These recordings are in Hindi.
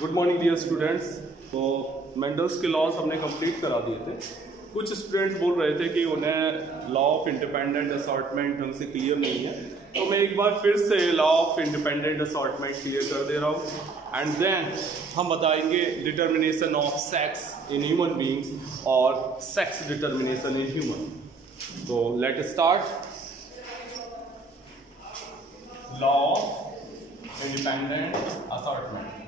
Good morning dear students. तो मेंडल्स के लॉज हमने कंप्लीट करा दिए थे। कुछ स्टूडेंट्स बोल रहे थे कि उन्हें लॉ ऑफ इंडिपेंडेंट असॉर्टमेंट ढंग से क्लियर नहीं है, तो मैं एक बार फिर से law of independent assortment clear कर दे रहा हूँ एंड देन हम बताएंगे determination of sex in human beings और सेक्स डिटर्मिनेशन इन ह्यूमन। तो let start. Law of independent assortment.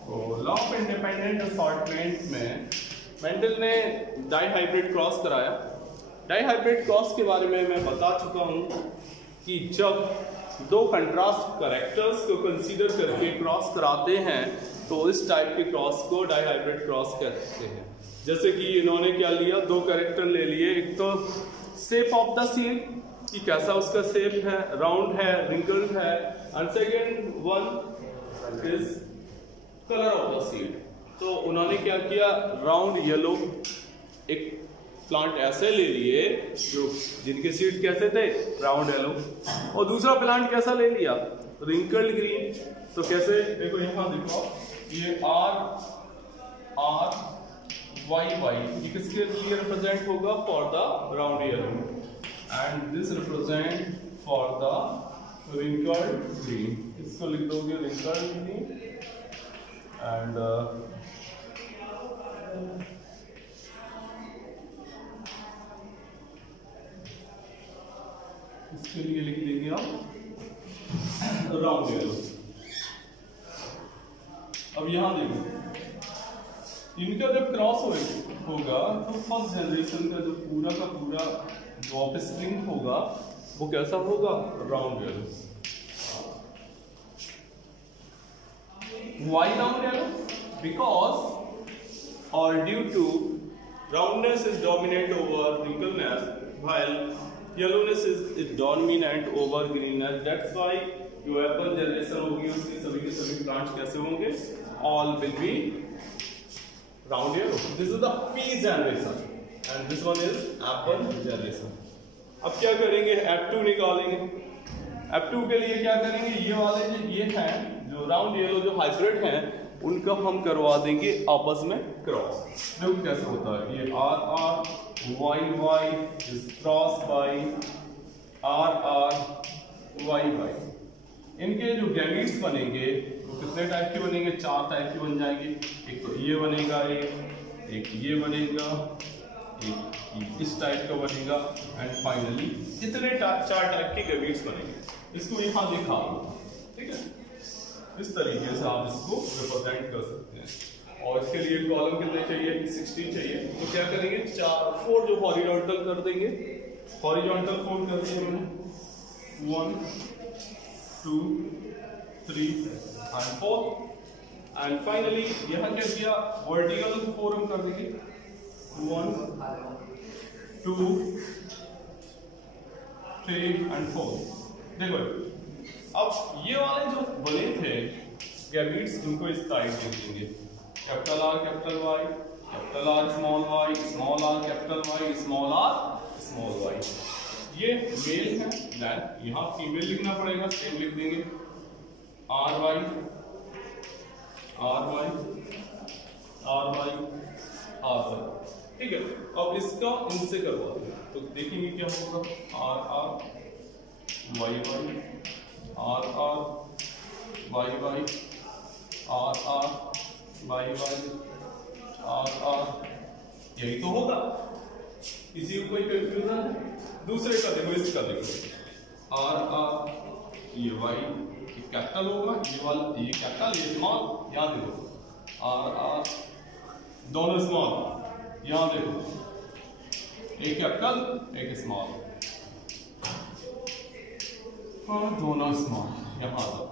तो लॉ ऑफ इंडिपेंडेंट असॉर्टमेंट में मेंडल ने डाइहाइब्रिड क्रॉस कराया। डाइहाइब्रिड क्रॉस के बारे में मैं बता चुका हूं कि जब दो कंट्रास्ट कैरेक्टर्स को कंसीडर करके क्रॉस कराते हैं तो इस टाइप के क्रॉस को डाइहाइब्रिड क्रॉस कहते हैं। जैसे कि इन्होंने क्या लिया, दो कैरेक्टर ले लिए। एक तो शेप ऑफ द सीड कि कैसा उसका शेप है, राउंड है, रिंकल्ड है, and second one is colour of the seed. तो उन्होंने क्या किया, राउंड येलो एक प्लांट ऐसे ले लिए जो जिनके सीड कैसे थे, राउंड येलो, और दूसरा प्लांट कैसा ले लिया, रिंकल्ड ग्रीन। तो कैसे, देखो यहां देखो, ये आर वाई वाई ये किसके लिए रिप्रेजेंट होगा, for the round yellow, and this represent for the wrinkled green. इसको लिख दोगे रिंकल्ड ग्रीन एंड इसके लिए लिख देंगे आप राउंड येलो। अब यहां देखो, इनका जब क्रॉस होगा तो फर्स्ट जनरेशन का जो पूरा का पूरा जो ऑफस्प्रिंग होगा वो कैसा होगा, round yellow. Why round yellow? Because or due to roundness is dominant over wrinkleness while yellowness is dominant over greenness. That's why जो एप्पल जनरेशन होगी उसकी सभी के सभी प्लांट्स कैसे होंगे, all will be round yellow. This is the pea generation and this one is apple generation. अब क्या करेंगे, F2 निकालेंगे। F2 के लिए क्या करेंगे, ये वाले जो ये हैं जो राउंड येलो जो हाइब्रिड हैं उनका हम करवा देंगे आपस में क्रॉस। देखो कैसे होता है, ये R R Y Y cross by R R Y Y. इनके जो गैमीट्स बनेंगे वो कितने टाइप के बनेंगे, चार टाइप के बन जाएंगे। एक तो ये बनेगा, एक ये बनेगा, एक इस टाइप का बनेगा, एंड फाइनली इतने चार टाइप के गैमीट्स बनेंगे। इसको यहाँ दिखा दो, ठीक है, इस तरीके से आप इसको रिप्रेजेंट कर सकते हैं। और इसके लिए कॉलम कितने चाहिए, 16 चाहिए। तो क्या करेंगे, 4 जो हॉरिजॉन्टल कर देंगे, हॉरिजॉन्टल 4 कर दिए हमने, 1 2 3 एंड 4, एंड फाइनली यहाँ क्या किया, वर्टिकल 4 हम कर देंगे, 1 2 3 एंड 4। देखो अब ये वाले जो बने थे गैमीट्स उनको इस टाइप दे देंगे, capital R capital Y, capital R small Y, small R capital Y, small R small Y. ये मेल है, देन यहाँ फीमेल लिखना पड़ेगा, सेम लिख देंगे R Y R Y R Y R Y, ठीक है। अब इसका इनसे करवा देंगे तो देखेंगे क्या होगा, R R Y Y R R Y Y R R Y Y R R, यही तो होगा। किसी को कोई कंफ्यूजन है? दूसरे का देखो, इसका देखो, आर आर ये वाई कैपिटल होगा, ये वाला ये कैपिटल ये स्मॉल, यहाँ देखो आर आर दोनों स्मॉल, यहाँ देखो एक कैपिटल एक स्मॉल, हाँ दोनों स्मॉल, यहाँ तक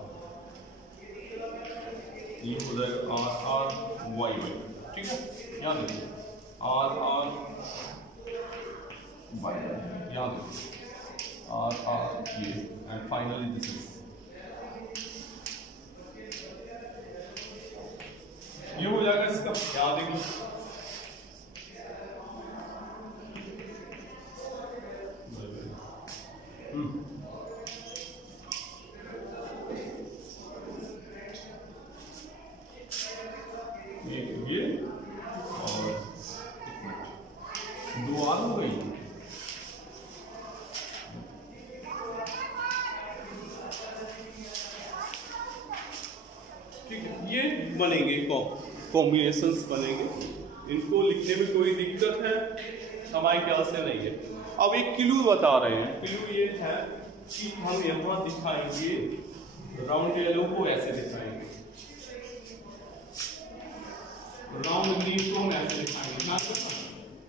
ये हो जाएगा आर आर वाई वाई, ठीक है। यहाँ देखिए आर आर वाई, यहाँ देखिए आर आर ये, एंड फाइनली दिस इज, ये हो जाएगा इसका। यहाँ देखिए 2 R हो गई। ठीक है, ये बनेंगे कॉम्बिनेशंस बनेंगे, इनको लिखने में कोई दिक्कत है हमारे ख्याल से नहीं है। अब एक क्लू बता रहे हैं, क्लू ये है कि हम यहाँ दिखाएंगे राउंड येलो को ऐसे दिखाएंगे, राउंड ग्रीन को हम ऐसे दिखाएंगे,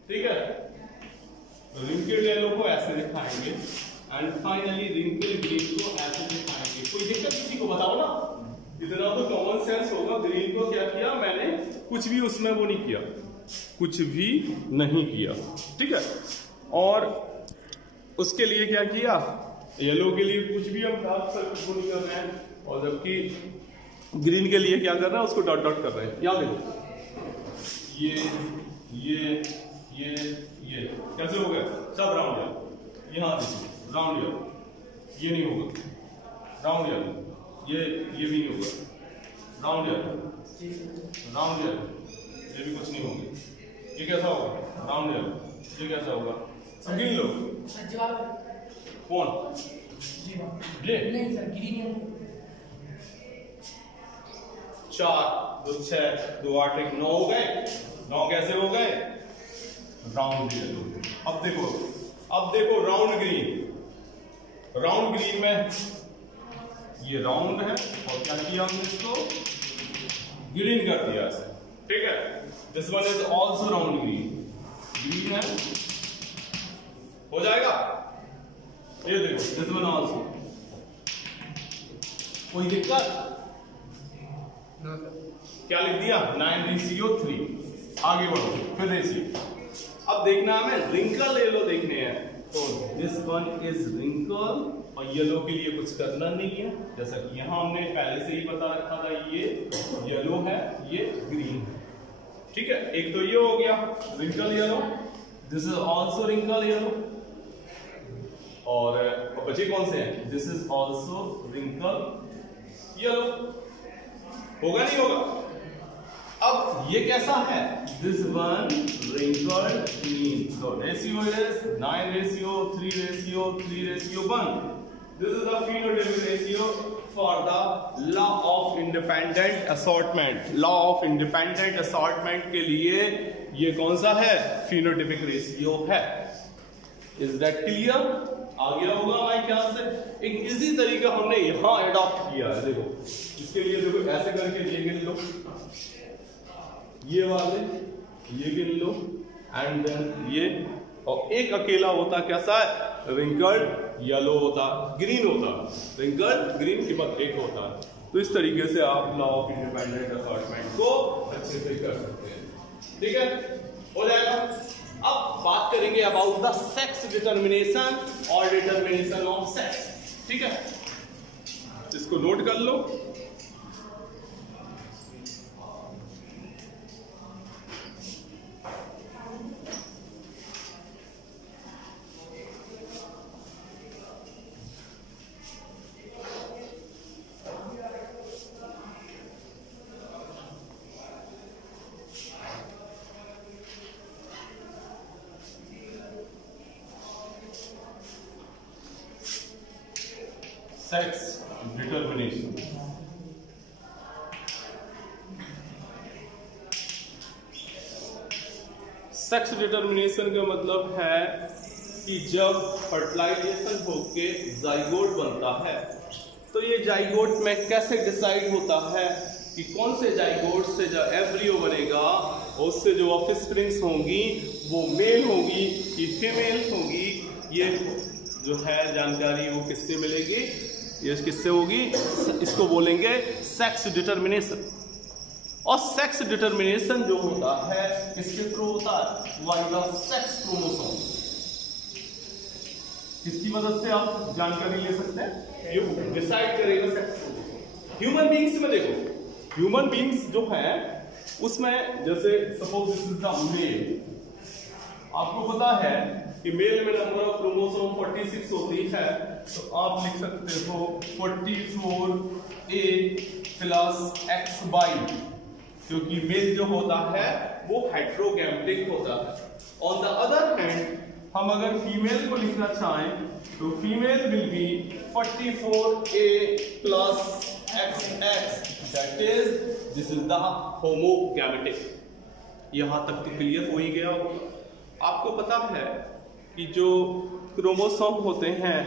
ठीक है, रिंकल येलो को ऐसे दिखाएंगे एंड फाइनली रिंकल ग्रीन को ऐसे दिखाएंगे। कोई दिक्कत किसी को बताओ ना, इतना तो कॉमन सेंस होगा। ग्रीन को क्या किया मैंने, कुछ भी उसमें वो नहीं किया, कुछ भी नहीं किया, ठीक है। और उसके लिए क्या किया, येलो के लिए कुछ भी हम डार्क सर्कल को नहीं कर रहे हैं, और जबकि ग्रीन के लिए क्या कर रहे हैं, उसको डॉट डॉट कर रहे हैं। याद देखो ये कैसे हो गए सब राउंड येलो, यहाँ देखिए राउंड येलो, ये नहीं होगा राउंड येलो, ये भी नहीं होगा राउंड येलो, राउंड येलो, ये भी कुछ नहीं होंगे। ये कैसा होगा राउंड येलो, ये कैसा होगा, समझ लो कौन ये नहीं सर, ग्रीन 4 2 6 2 8 1 9 हो गए, 9 कैसे हो गए राउंड येलो। अब देखो राउंड ग्रीन में ये राउंड है और क्या किया हमने इसको ग्रीन कर दिया ऐसे, ठीक है। This one is also round green है, हो जाएगा। ये देखो दिस वन ऑल्सो, कोई दिक्कत क्या लिख दिया 9:3। आगे बढ़ो फिर रेशियो। अब देखना हमें रिंकल येलो देखने हैं, तो दिस वन इज रिंकल, और येलो के लिए कुछ करना नहीं है, जैसा कि यहाँ हमने पहले से ही बता रखा था, ये येलो है ये ग्रीन है, ठीक है। एक तो ये हो गया wrinkle yellow, this is also wrinkle yellow, और बचे कौन से हैं, this is also wrinkle yellow, होगा नहीं होगा। अब ये कैसा है, this one wrinkle green, so ratio is 9:3:1। This is the phenotypic ratio for the law of independent assortment। law of independent assortment के लिए ये कौन सा है, phenotypic ratio है। Is that clear? आ गया होगा हमारे ख्याल से। एक इजी तरीका हमने यहाँ अडॉप्ट किया है, देखो इसके लिए देखो ऐसे करके ये गिन लो, ये वाले ये गिन लो, एंड देन ये, और एक अकेला होता कैसा है, रिंकल्ड येलो होता, ग्रीन होता, रिंकल्ड ग्रीन के बाद एक होता। तो इस तरीके से आप लॉ ऑफ इंडिपेंडेंट असॉर्टमेंट को अच्छे से कर सकते हैं, ठीक है, हो जाएगा। अब बात करेंगे अबाउट द सेक्स डिटर्मिनेशन और डिटर्मिनेशन ऑफ सेक्स, ठीक है, इसको नोट कर लो। सेक्स डिटर्मिनेशन, सेक्स डिटर्मिनेशन का मतलब है कि जब फर्टिलाइजेशन होके जाइगोट बनता है, तो ये जाइगोट में कैसे डिसाइड होता है कि कौन से जाइगोट से जो एम्ब्रियो बनेगा, उससे जो ऑफस्प्रिंग्स होंगी वो मेल होगी कि फीमेल होगी, ये जो है जानकारी वो किससे मिलेगी, ये किससे होगी, इसको बोलेंगे सेक्स डिटर्मिनेशन। और सेक्स डिटर्मिनेशन जो होता है किसके थ्रू होता है, वाइवा सेक्स क्रोमोसोम, किसकी मदद से आप जानकारी ले सकते हैं, ये डिसाइड करेगा सेक्स क्रोमोसोम। ह्यूमन बीइंग्स में देखो, ह्यूमन बीइंग्स जो है उसमें जैसे suppose this is the male, आपको पता है कि मेल में नंबर ऑफ क्रोमोसोम 46 होती है, तो आप लिख सकते हो 44A + XY, क्योंकि मेल जो होता है वो हेट्रोगैमेटिक होता है। ऑन द अदर हैंड हम अगर फीमेल को लिखना चाहें तो female will be 44A plus XX, that is this is the homogametic. यहां तक तो क्लियर हो ही गया होगा। आपको पता है कि जो क्रोमोसोम होते हैं,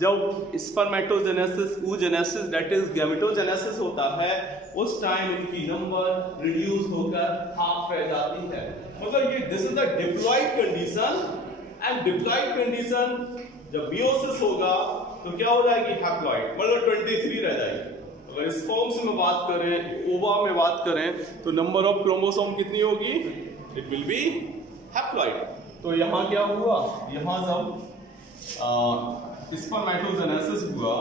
जब spermatogenesis, oogenesis that is gametogenesis होता है, उस टाइम इनकी नंबर रिड्यूस होकर हाफ रह जाती है। मतलब ये this is the diploid condition, and diploid condition जब मियोसिस होगा तो क्या हो जाएगी, हैप्लॉइड, मतलब 23 रह जाएगी। अगर स्पर्म्स में बात करें, ओवा में बात करें, तो नंबर ऑफ क्रोमोसोम कितनी होगी, इट विल बी हैप्लॉइड। तो यहाँ क्या हुआ, यहाँ जब स्पर्मेटोजेनेसिस हुआ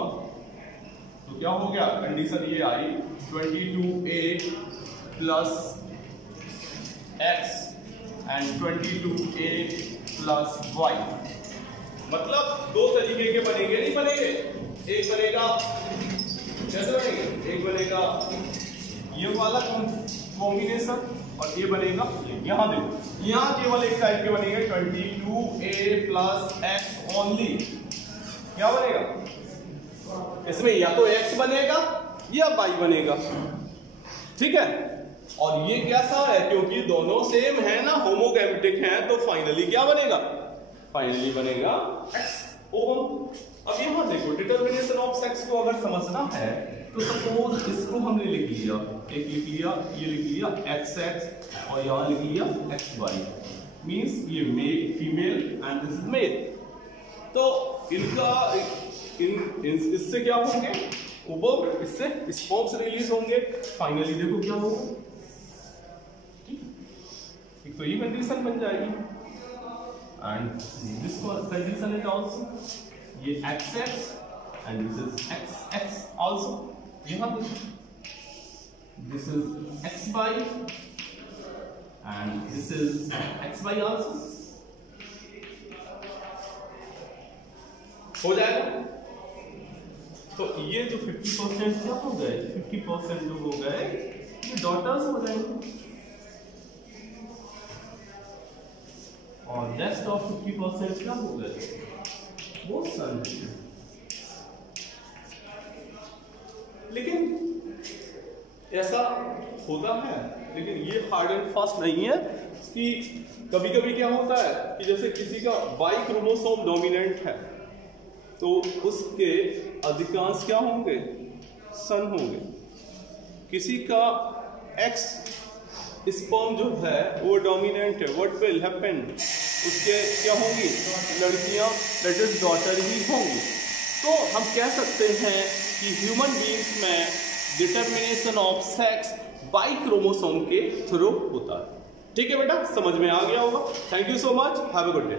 तो क्या हो गया, कंडीशन ये आई 22A plus X and 22A plus Y। मतलब दो तरीके के बनेंगे, नहीं बनेंगे, एक बनेगा कैसे बनेंगे, एक बनेगा ये वाला कॉम्बिनेशन और ये बनेगा ये। यहाँ देखो, यहाँ केवल एक टाइप के बनेंगे 22A प्लस X ओनली। क्या बनेगा इसमें, या तो X बनेगा या Y बनेगा, ठीक है। और ये कैसा है, क्योंकि दोनों सेम है ना, होमोगैमेटिक हैं, तो फाइनली क्या बनेगा, फाइनली बनेगा X ओवम। अब यहाँ देखो, डिटर्मिनेशन ऑफ सेक्स को अगर समझना है तो सपोज इसको हमने लिख लिया, एक लिख लिया, ये लिख लिया XX और यहाँ लिख लिया XY, मींस ये male female and this is male. तो इनका इससे क्या होंगे, ओवम, इससे स्पर्म्स रिलीज होंगे। फाइनली देखो क्या होगा, एक तो ये कंडीशन बन जाएगी, and this condition is also ये XX and this is XX also। यहाँ this is XY and this is XY also। हो जाएगा। तो ये जो 50% क्या हो गए, 50% जो हो गए ये डॉटर्स हो जाएंगे, और रेस्ट ऑफ 50% क्या हो गए, वो सन। लेकिन ऐसा होता है, लेकिन ये हार्ड एंड फास्ट नहीं है कि कभी कभी क्या होता है कि जैसे किसी का Y क्रोमोसोम डोमिनेंट है तो उसके अधिकांश क्या होंगे, सन होंगे। किसी का X स्पर्म जो है वो डोमिनेंट है, व्हाट विल हैपन, उसके क्या होंगी, लड़कियां, दैट इज डॉटर ही होंगी। तो हम कह सकते हैं कि ह्यूमन बीइंग्स में determination of sex Y chromosome के थ्रू होता है। ठीक है बेटा, समझ में आ गया होगा। Thank you so much, have a good day.